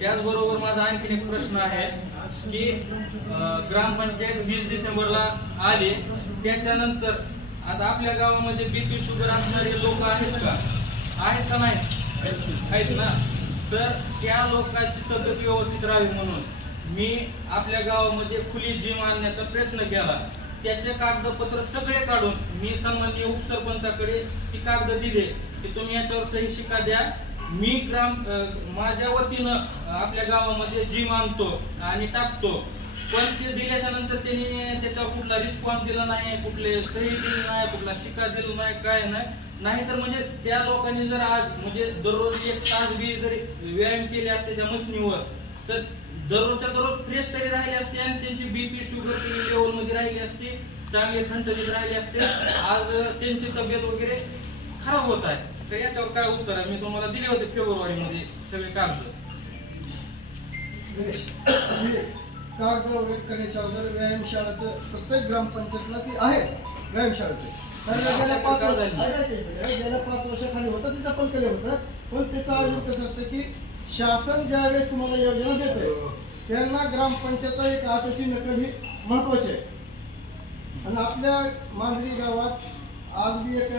त्याचबरोबर माझा आणखीन एक प्रश्न आहे की ग्रामपंचायत वीस डिसेंबरला आली. त्याच्यानंतर आता आपल्या गावामध्ये बीपी शुगर असणारे लोक आहेत का? आहेत का नाही? आहेत ना? तर त्या लोकांची तब्येत व्यवस्थित राहावी म्हणून मी आपल्या गावामध्ये खुली जिम आणण्याचा प्रयत्न केला. त्याचे कागदपत्र सगळे काढून मी सन्माननीय उपसरपंचाकडे ती कागद दिले की तुम्ही याच्यावर सही शिका द्या. मी ग्राम माझ्या वतीनं आपल्या गावामध्ये जिम आणतो आणि टाकतो. पण ते दिल्याच्या नंतर त्यांनी त्याच्यावर कुठला रिस्पॉन्स दिला नाही कुठले सही दिली नाही कुठला शिका दिला नाही काय नाही. नाहीतर म्हणजे त्या लोकांनी जर आज म्हणजे दररोज एक तास बी जरी व्यायाम केले असते त्या मशनीवर तर दररोजच्या दररोज फ्रेश तरी राहिले असते आणि त्यांची बीपी शुगर सगळी लेवलमध्ये राहिली असते चांगले थंडीत राहिले असते. आज त्यांची तब्येत वगैरे खराब होत आहे. तर याच्यावर काय उत्तर आहे? मी तुम्हाला दिले होते फेब्रुवारी मध्ये सगळे कागद. कागद वगैरे करण्याच्या अगोदर व्यायामशाळेचं प्रत्येक ग्रामपंचायतला ती आहे व्यायामशाळेचे. कारण गेल्या पाच गेल्या वर्षाखाली होतं तिचं पण केलं होतं. पण त्याचं अजून कसं असतं की शासन ज्यावेळेस तुम्हाला योजना देते त्यांना ग्रामपंचायत एक आठवची नकल ही महत्वाची आहे. आणि आपल्या मांजरी गावात आज बी एक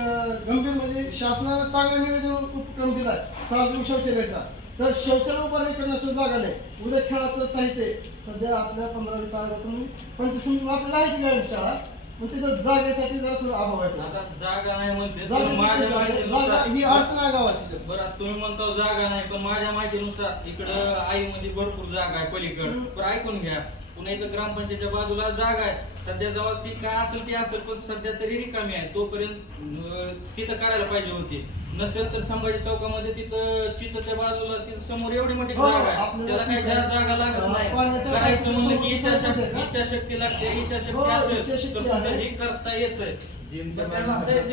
गंभीर म्हणजे शासनानं चांगलं नियोजन उपक्रम दिलाय. सार्वजनिक शौचालयाचा. तर शौचालय उभारणी करण्यासाठी जागा नाही. उद्या खेळाचं साहित्य. सध्या आपल्या पंधरावी तारखेतून पंचवीस आपल्याला आहे ती व्यायामशाळा पण तिथं जागेसाठी जरा थोडा अभाव आहे. आता जागा नाही म्हणते तर जागा माझ्या जागा माहितीनुसार ही अडचण आहे गावाची. बरं तुम्ही म्हणता जागा नाही पण माझ्या माहितीनुसार इकडं आईमध्ये भरपूर जागा आहे पलीकडं. हम्म. पण ऐकून घ्या. पुन्हा इथं ग्रामपंचायतच्या बाजूला जागा आहे. सध्या जेव्हा ती काय असेल ती असेल पण सध्या तरी रिकामी आहे. तोपर्यंत तिथं करायला पाहिजे होती. नसेल तर संभाजी चौकामध्ये तिथं चिचच्या बाजूला तिथं समोर एवढी मोठी हो, जागा आहे. आपल्याला त्याला काही जागा लागत नाही. करायचं म्हणलं की इच्छाशक्ती इच्छाशक्ती लागते हो, इच्छाशक्ती असेल इच्छाशक्ती तर आहे. कुठेही करता येतंय. पण त्याला नाही,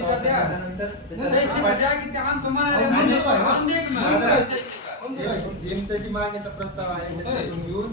ते आणतो हो, आहे. आणून दे की मग. दादा, मंजूर जी मागण्याचा प्रस्ताव आहे घेऊन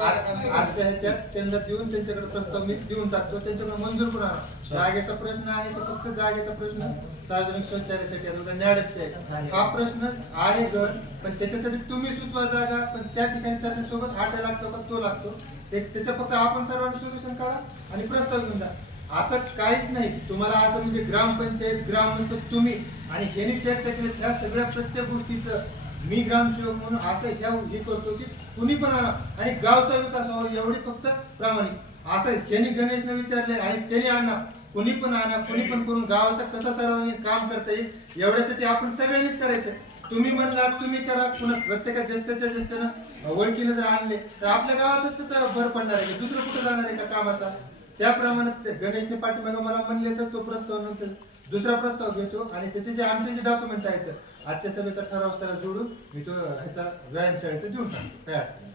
आज- आज-? आजच्या ह्याच्यात त्यांना देऊन त्यांच्याकडे प्रस्ताव मी देऊन टाकतो. त्यांच्याकडे मंजूर करून आणा जागेचा प्रश्न आहे तो फक्त जागेचा प्रश्न. सार्वजनिक शौचालयासाठी आहे उद्या न्यायालयाचे आहे हा प्रश्न आहे घर पण त्याच्यासाठी तुम्ही सुचवा जागा. पण त्या ठिकाणी त्याच्यासोबत आठ लागतो का? तो लागतो. ते- त्याचं फक्त आपण सर्वांनी सोल्युशन काढा आणि प्रस्ताव घेऊन जा. असं काहीच नाही. तुम्हाला असं म्हणजे ग्रामपंचायत ग्रामपंचायत तुम्ही. आणि ह्यानी चर्चा केली त्या सगळ्या प्रत्येक गोष्टीचं मी ग्रामसेवक म्हणून असं ह्या हे करतो की कुणी पण आणा आणि गावचा विकास व्हावा एवढी फक्त प्रामाणिक. असं ह्यानी गणेशने विचारले आणि त्याने आणा. कुणी पण आणा कुणी पण करून गावाचा कसा सर्वांनी काम करता येईल एवढ्यासाठी आपण सगळ्यांनीच करायचं. तुम्ही म्हणला तुम्ही करा. पुन्हा प्रत्येका जास्तीच्या जास्तीनं ओळखीनं जर आणले तर आपल्या गावातच त्याचा भर पडणार आहे. दुसरं कुठं जाणार आहे का कामाचा? त्याप्रमाणे गणेशने पाठीमागे मला म्हणले तर तो प्रस्ताव नंतर दुसरा प्रस्ताव घेतो आणि त्याचे जे आमचे जे डॉक्युमेंट आहेत आजच्या सभेचा ठराव त्याला जोडून मी तो ह्याचा व्यायामशाळेचा देऊन टाकतो काय अडचण नाही.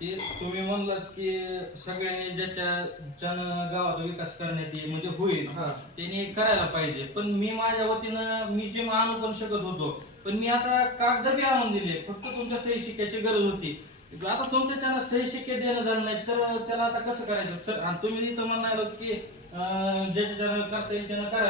ते तुम्ही म्हणलात की सगळ्यांनी ज्याच्या ज्यानं गावाचा विकास करण्यात येईल म्हणजे होईल हा. त्यांनी करायला पाहिजे पण मी माझ्या वतीनं मी जे आणू पण शकत होतो पण मी आता कागद बी आणून दिले फक्त तुमच्या सही शिक्याची गरज होती आता तुमच्या त्याला सही शिक्के देणं झालं नाही. तर त्याला आता कसं करायचं? सर आणि तुम्ही इथं म्हणाल की अं, ज्याच्या ज्यानं करता येईल त्यानं करा.